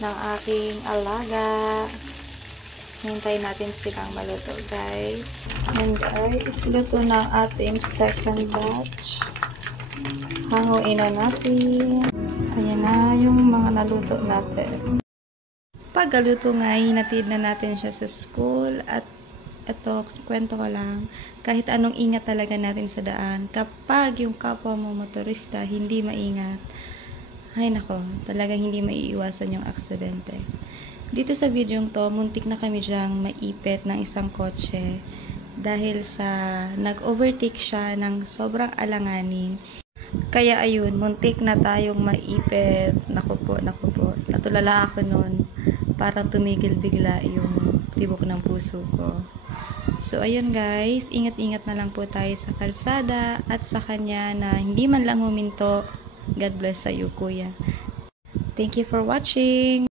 ng aking alaga. Hintayin natin silang maluto, guys. And guys, luto na ating second batch. Hanguin na natin. Ayan na yung mga naluto natin. Pagkaluto nga, hinatid na natin siya sa school. At ito, kwento ko lang, kahit anong ingat talaga natin sa daan, kapag yung kapwa mo motorista hindi maingat, ay nako, talagang hindi maiiwasan yung aksidente. Dito sa video to, muntik na kami dyang maipit ng isang kotse dahil sa nag-overtake siya ng sobrang alanganin. Kaya ayun, muntik na tayong maipit. Naku po, natulala ako nun. Parang tumigil bigla yung tibok ng puso ko. So ayun guys, ingat-ingat na lang po tayo sa kalsada at sa kanya na hindi man lang huminto. God bless sa iyo, kuya. Thank you for watching.